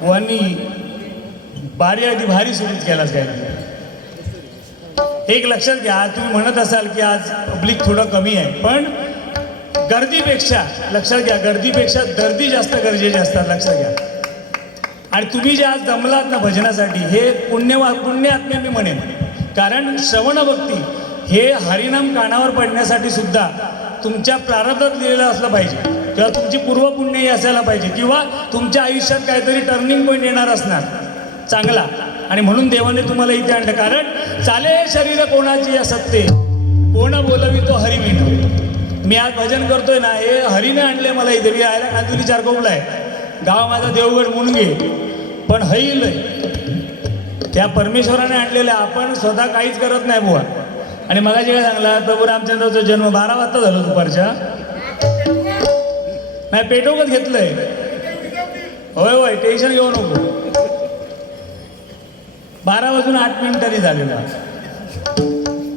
बुवांनी बारी अगदी भारी सुरू केलाच काय. एक लक्षात घ्या, तुम्ही म्हणत असाल की आज पब्लिक थोडं कमी आहे, पण गर्दीपेक्षा, लक्षात घ्या, गर्दीपेक्षा दर्दी जास्त गरजेचे असतात, लक्षात घ्या. आणि तुम्ही जे आज जमलात ना भजनासाठी, हे पुण्यात्मे मी म्हणेन. कारण श्रवण भक्ती हे हरिनाम कानावर पडण्यासाठी सुद्धा तुमच्या प्रारब्धात लिहिलेलं असलं पाहिजे, किंवा तुमची पूर्वपुण्यही असायला पाहिजे, किंवा तुमच्या आयुष्यात काहीतरी टर्निंग पॉईंट येणार असणार चांगला. आणि म्हणून देवाने तुम्हाला इथे आणलं. कारण चाले शरीर कोणाची असत्ते, कोण बोलवी तो हरिविन. मी आज भजन करतोय ना, हे हरीने आणले मला इथे. मी आयला कांदुली चारकोपला आहे, गाव माझा देवगड मुणगे, पण हैल त्या परमेश्वराने आणलेलं. आपण स्वतः काहीच करत नाही बुवा. आणि मगाशी काय सांगला, प्रभू रामचंद्राचा जन्म 12 वाजता झालो दुपारच्या. नाही, पेटोकच घेतलंय. होय होय, टेन्शन घेऊ नको. 12 वाजून 8 मिनिटांनी झालेला.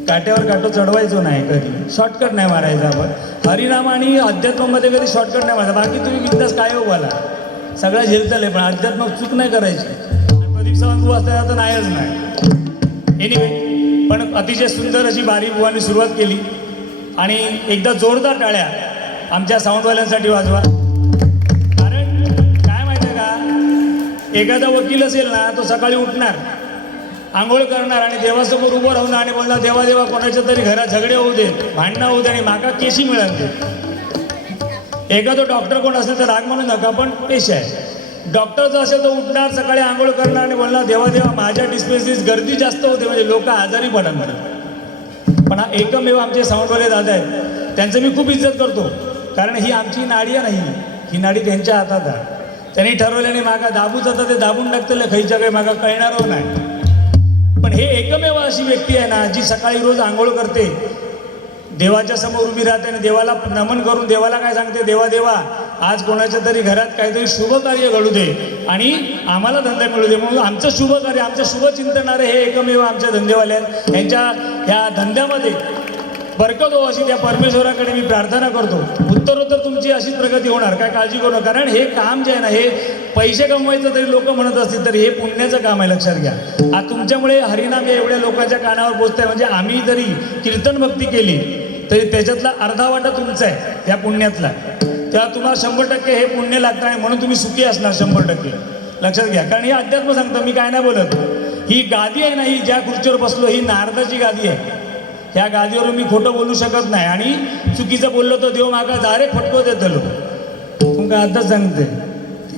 काट्यावर काटो चढवायचो नाही कधी, शॉर्टकट नाही मारायचा. आपण हरिनाम आणि अध्यात्मामध्ये कधी शॉर्टकट नाही मारायचा. बाकी तुम्ही बिंदास काय हो बोला, सगळं झेलतले, पण अध्यात्मात चूक नाही करायची. आणि प्रदीप सावंत बुवा असता तर नाहीच नाही. एनिवे, पण अतिशय सुंदर अशी बारी बुवांनी सुरुवात केली. आणि एकदा जोरदार टाळ्या आमच्या साऊंडवाल्यांसाठी वाजवा. कारण काय माहिती आहे का, एखादा वकील असेल ना, तो सकाळी उठणार, आंघोळ करणार आणि देवासमोर उभं राहून आणि बोलणार, देवा देवा कोणाच्या तरी घरात झगडे होऊ देत, भांडणं होऊ दे आणि माका केशी मिळाल दे. एखादं डॉक्टर कोण असेल तर राग म्हणू नका, पण पेशा आहे. डॉक्टरचं असेल तर उठणार, सकाळी आंघोळ करणार आणि बोलणार, देवा देवा माझ्या डिस्पेन्सरीज गर्दी जास्त होते, म्हणजे लोक आजारी पडणार. पण हा एकमेव आमचे साऊंडवाले दादा आहेत, त्यांचं मी खूप इज्जत करतो. कारण ही आमची नाडी आहे नाही, ही नाडी त्यांच्या हातात आहे. त्यांनी ठरवल्याने मागा दाबूच जातं, ते दाबून टाकतं, खायच्या काही मागा कळणारच नाही. पण हे एकमेव अशी व्यक्ती आहे ना, जी सकाळी रोज आंघोळ करते, देवाच्या समोर उभी राहते आणि देवाला नमन करून देवाला काय सांगते, देवा देवा आज कोणाच्या तरी घरात काहीतरी शुभ कार्य घडू दे आणि आम्हाला धंदा मिळू दे. म्हणून आमचं शुभ कार्य, आमचं शुभ चिंतनारे हे एकमेव आमच्या धंदेवाले आहेत. यांच्या ह्या धंद्यामध्ये बरकत हो अशी त्या परमेश्वराकडे मी प्रार्थना करतो. उत्तरोत्तर तुमची अशीच प्रगती होणार, काय काळजी करू नका. कारण हे काम जे आहे ना, हे पैसे कमवायचं तरी लोक म्हणत असतील तरी हे पुण्याचं काम आहे, लक्षात घ्या. आज तुमच्यामुळे हरिनाम हे एवढ्या लोकांच्या कानावर पोचत आहे. म्हणजे आम्ही जरी कीर्तन भक्ती केली तरी त्याच्यातला अर्धा वाटा तुमचा आहे त्या पुण्यातला. तेव्हा तुम्हाला 100% हे पुण्य लागतं आणि म्हणून तुम्ही सुखी असणार 100%, लक्षात घ्या. कारण हे अध्यात्म सांगतं, मी काय नाही बोलत. ही गादी आहे ना, ही ज्या खुर्चीवर बसलो, ही नारदाची गादी आहे. ह्या गादीवरून मी खोटं बोलू शकत नाही आणि चुकीचं बोललो तर देव मागा जारे फटको देतलो. तुमका आताच सांगते,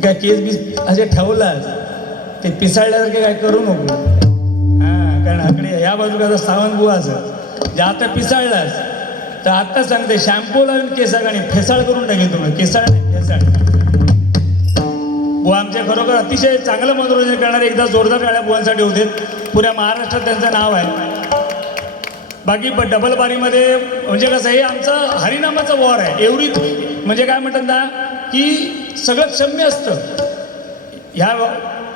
काय केस बीस असे ठेवलाच ते पिसाळल्यासारखे काय करू नको. हां, कारण आकडे ह्या बाजूला सावंत बुवाचं जे आता पिसाळलाच तर आत्ताच सांगते, शॅम्पू लावून केसाळ आणि फेसाळ करून टाकेल तुम्हाला. केसाळ नाही, फेसाळ. बुवा आमच्या खरोखर अतिशय चांगलं मनोरंजन करणारे, एकदा जोरदार टाळ्या बुवांसाठी होते. पुऱ्या महाराष्ट्रात त्यांचं नाव आहे. बाकी डबल बारीमध्ये म्हणजे कसं, हे आमचं हरिनामाचं वॉर आहे. एवढीच म्हणजे काय म्हणतात ना, की सगळं क्षम्य असतं. ह्या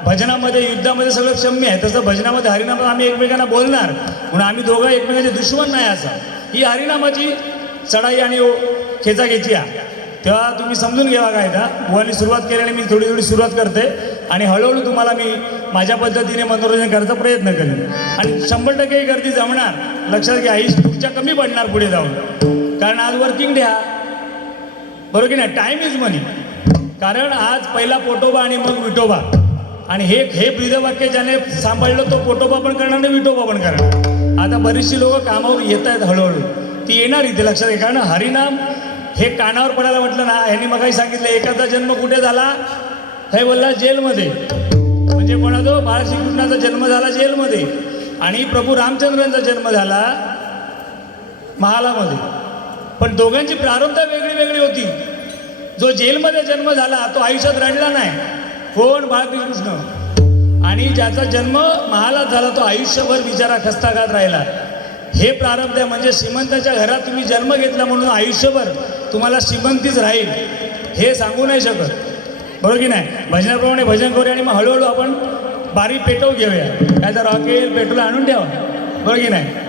भजनामध्ये, युद्धामध्ये सगळं क्षम्य आहे. तसं भजनामध्ये, हरिनामात आम्ही एकमेकांना बोलणार म्हणून आम्ही दोघं एकमेकांचे दुश्मन नाही. असा ही हरिनामाची चढाई आणि खेचाखेची आहे. तेव्हा तुम्ही समजून घ्यावा काय का, बुवांनी सुरुवात केल्याने मी थोडी थोडी सुरुवात करते आणि हळूहळू तुम्हाला मी माझ्या पद्धतीने मनोरंजन करायचा प्रयत्न करेन. आणि 100% ही गर्दी जमणार, लक्षात घ्या. ही तुमच्या कमी पडणार पुढे जाऊन, कारण आज वर्किंग डे हा, बरोबर की नाही. टाईम इज मनी. कारण आज पहिला पोटोबा आणि मग विठोबा, आणि हे ब्रीदवाक्य ज्याने सांभाळलं तो पोटोबा पण करणार आणि विठोबा पण करणार. आता बरीचशी लोक कामावर येत आहेत, हळूहळू ती येणार इथे, लक्षात घ्या. कारण हरिनाम हे कानावर पडायला म्हटलं ना, ह्यांनी मग काही सांगितलं, एखादा जन्म कुठे झाला, हे बोलला जेलमध्ये. म्हणजे कोणाचा, बाळ श्रीकृष्णाचा जन्म झाला जेलमध्ये आणि प्रभू रामचंद्रांचा जन्म झाला महालामध्ये. पण दोघांची प्रारब्ध वेगळी वेगळी होती. जो जेलमध्ये जन्म झाला तो आयुष्यात रडला नाही, कोण, बाळकृष्ण. आणि ज्याचा जन्म महालात झाला तो आयुष्यभर बिचारा खस्ताघात राहिला. हे प्रारब्ध आहे. म्हणजे श्रीमंताच्या घरात तुम्ही जन्म घेतला म्हणून आयुष्यभर तुम्हाला श्रीमंतीच राहील हे सांगू नाही शकत, बरोबर की नाही. भजनाप्रमाणे भजन करूया आणि मग हळूहळू आपण बारी पेटव घेऊया. काय तर रॉकेल पेट्रोल आणून ठेवा, बरोबर की नाही.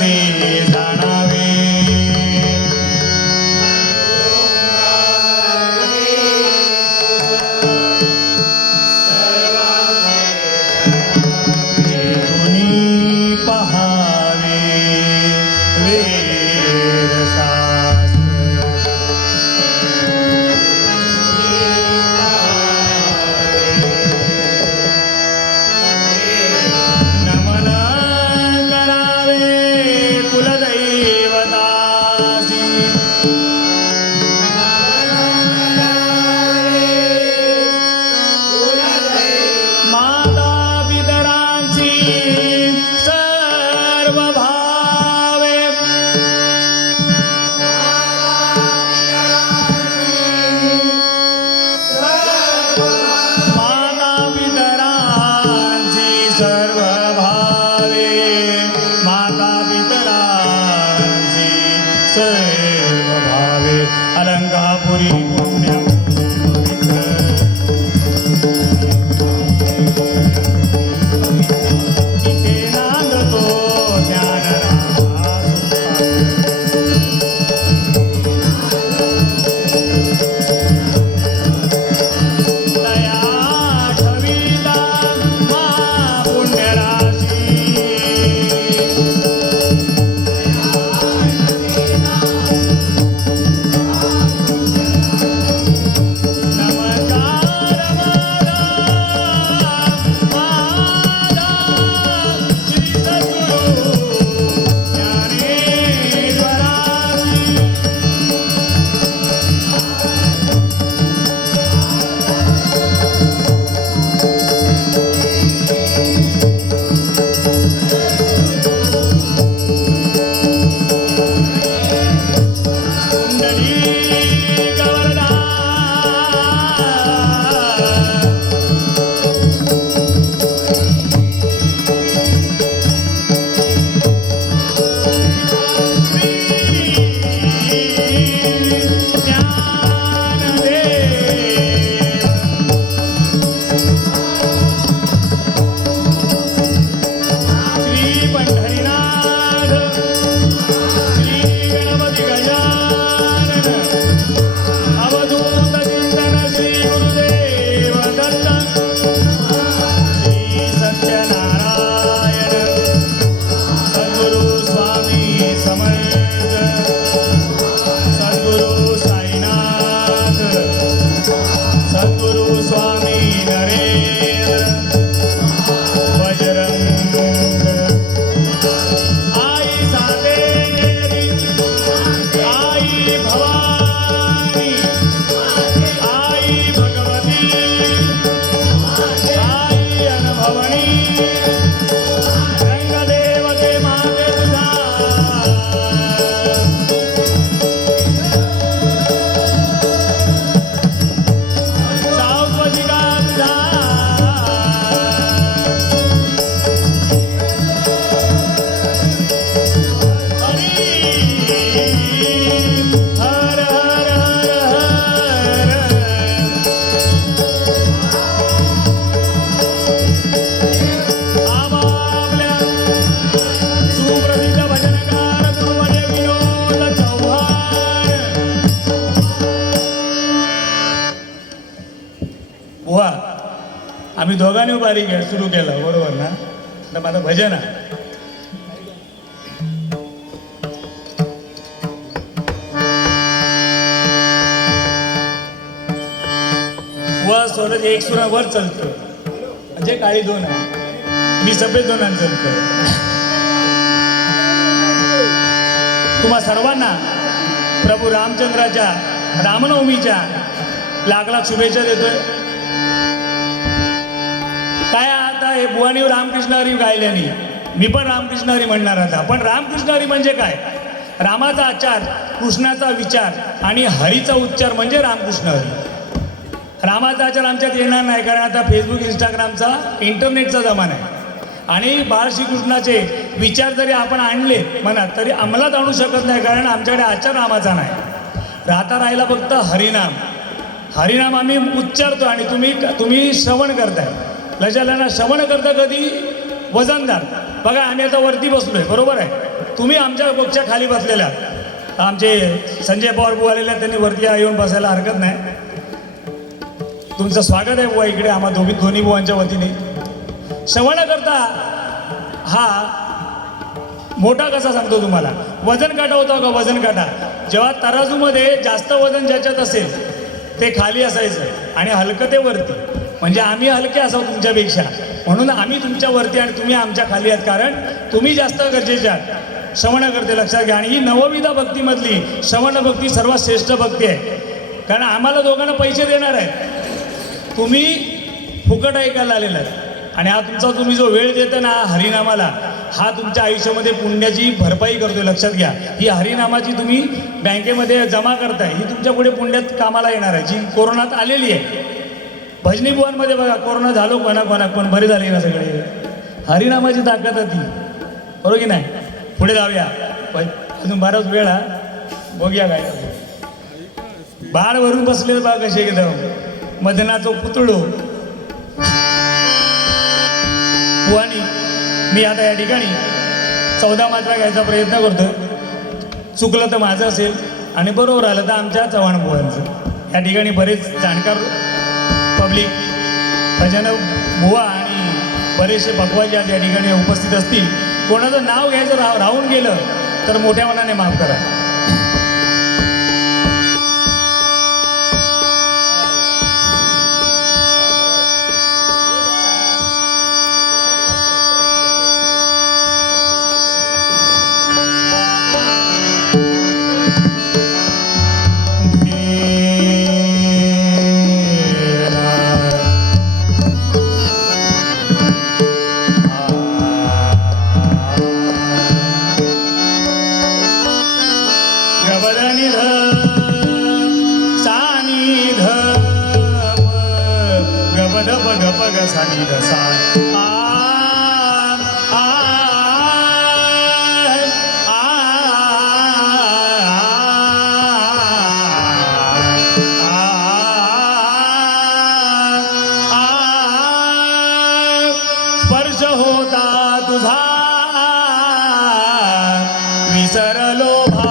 सर्वांचे जाणावे. कोणी पहावे नमन करावे कुलदैवतासी. माता पितरांची सर्व भावे. माता पितरांची सर्व भावे. माता पितरांची सर्व भावे. अलंकापुरी पुण्य इथे नांदतो ज्ञानराजा दया ठविता मा पुण्यराशी. नमस्कार माझा श्री सद्गुरु ज्ञानेश्वरासी. पुंडलीक वरदा श्री पंढरीनाथ श्री गणपती गजानन अवधूत चिंतन श्री गुरुदेव दत्त श्री सत्यनारायण सद्गुरु स्वामी समर्थ सद्गुरु साईनाथ सद्गुरु स्वामी नरेंद्र बजरंग आई सातेरी आई भवानी आई भगवती आई अनुभवनी रंगदेवते माते तुझा सावत्वजिका तुझा हर हर हर हर आपल्या सुप्रसिद्ध भजनकार गुरुवर्य विनोद चव्हाण. बुवा आम्ही दोघांनी बारी खेळ सुरू केला बरोबर ना. तर माझं भजन आहे. व सोडत एक सुरा वर चालतो म्हणजे काळी दोन आहे. मी सफेद दोनांना चालतो. तुम्हा सर्वांना प्रभू रामचंद्राच्या रामनवमीच्या लाख लाख शुभेच्छा देतोय. काय आता हे बुवानी रामकृष्ण हरी गायल्यानी मी पण रामकृष्ण हरी म्हणणार आता. पण रामकृष्ण हरी म्हणजे काय? रामाचा आचार, कृष्णाचा विचार आणि हरीचा उच्चार म्हणजे रामकृष्ण हरी. रामाचा आचार आमच्यात येणार नाही कारण आता फेसबुक इंस्टाग्रामचा इंटरनेटचा जमाना आहे आणि बाळ श्रीकृष्णाचे विचार जरी आपण आणले मनात तरी अंमलात आणू शकत नाही कारण आमच्याकडे आचार रामाचा नाही. राहता राहिला फक्त हरिनाम. हरिनाम आम्ही उच्चारतो आणि तुम्ही श्रवण करताय. लजालांना श्रवण करता कधी वजनदार. बघा आम्ही आता वरती बसलोय बरोबर आहे. तुम्ही आमच्या पक्षा खाली बसलेल्या आहात. आमचे संजय पवार बुवा आलेले आहेत, त्यांनी वरती येऊन बसायला हरकत नाही. तुमचं स्वागत आहे बुवा इकडे आम्हा दोन्ही बुवांच्या वतीने. श्रवणाकरता हा मोठा कसा सांगतो तुम्हाला, वजन काटा होता का वजन काटा, जेव्हा तराजूमध्ये जास्त वजन ज्याच्यात असेल ते खाली असायचं आणि हलकं ते वरती. म्हणजे आम्ही हलके असावं तुमच्यापेक्षा, म्हणून आम्ही तुमच्या वरती आणि तुम्ही आमच्या खाली आहात, कारण तुम्ही जास्त गरजेचे आहात. श्रवण करते लक्षात घ्या. आणि ही नवविधा भक्तीमधली श्रवण भक्ती सर्वात श्रेष्ठ भक्ती आहे, कारण आम्हाला दोघांना पैसे देणार आहे, तुम्ही फुकट ऐकायला आलेला आहे. आणि हा तुमचा तुम्ही जो वेळ देता ना हरिनामाला, हा तुमच्या आयुष्यामध्ये पुण्याची भरपाई करतोय. लक्षात घ्या, ही हरिनामाची तुम्ही बँकेमध्ये जमा करताय, ही तुमच्या पुढे पुण्यात कामाला येणार आहे, जी कोरोनात आलेली आहे. भजनी बुवांमध्ये बघा कोरोना झालो कोणा पण बरे झाले ना सगळे. हरिनामाची ताकद होती, बरोबर की नाही. पुढे जाऊया, अजून बराच वेळ हा, बघूया काय. बाळ वरून बसलेलं बघा कसे एकदम मदनाचं पुतळू. बुवानी मी आता या ठिकाणी 14 मात्रा घ्यायचा प्रयत्न करतोय. चुकलं तर माझं असेल आणि बरोबर आलं तर आमच्या चव्हाण बुवांचं. या ठिकाणी बरेच जाणकार पब्लिक भजन बुवा आणि बरेचसे भगवाजी आज या ठिकाणी उपस्थित असतील. कोणाचं नाव घ्यायचं राहून गेलं तर मोठ्या मनाने माफ करा. स्पर्श होता तुझा विसरलो भा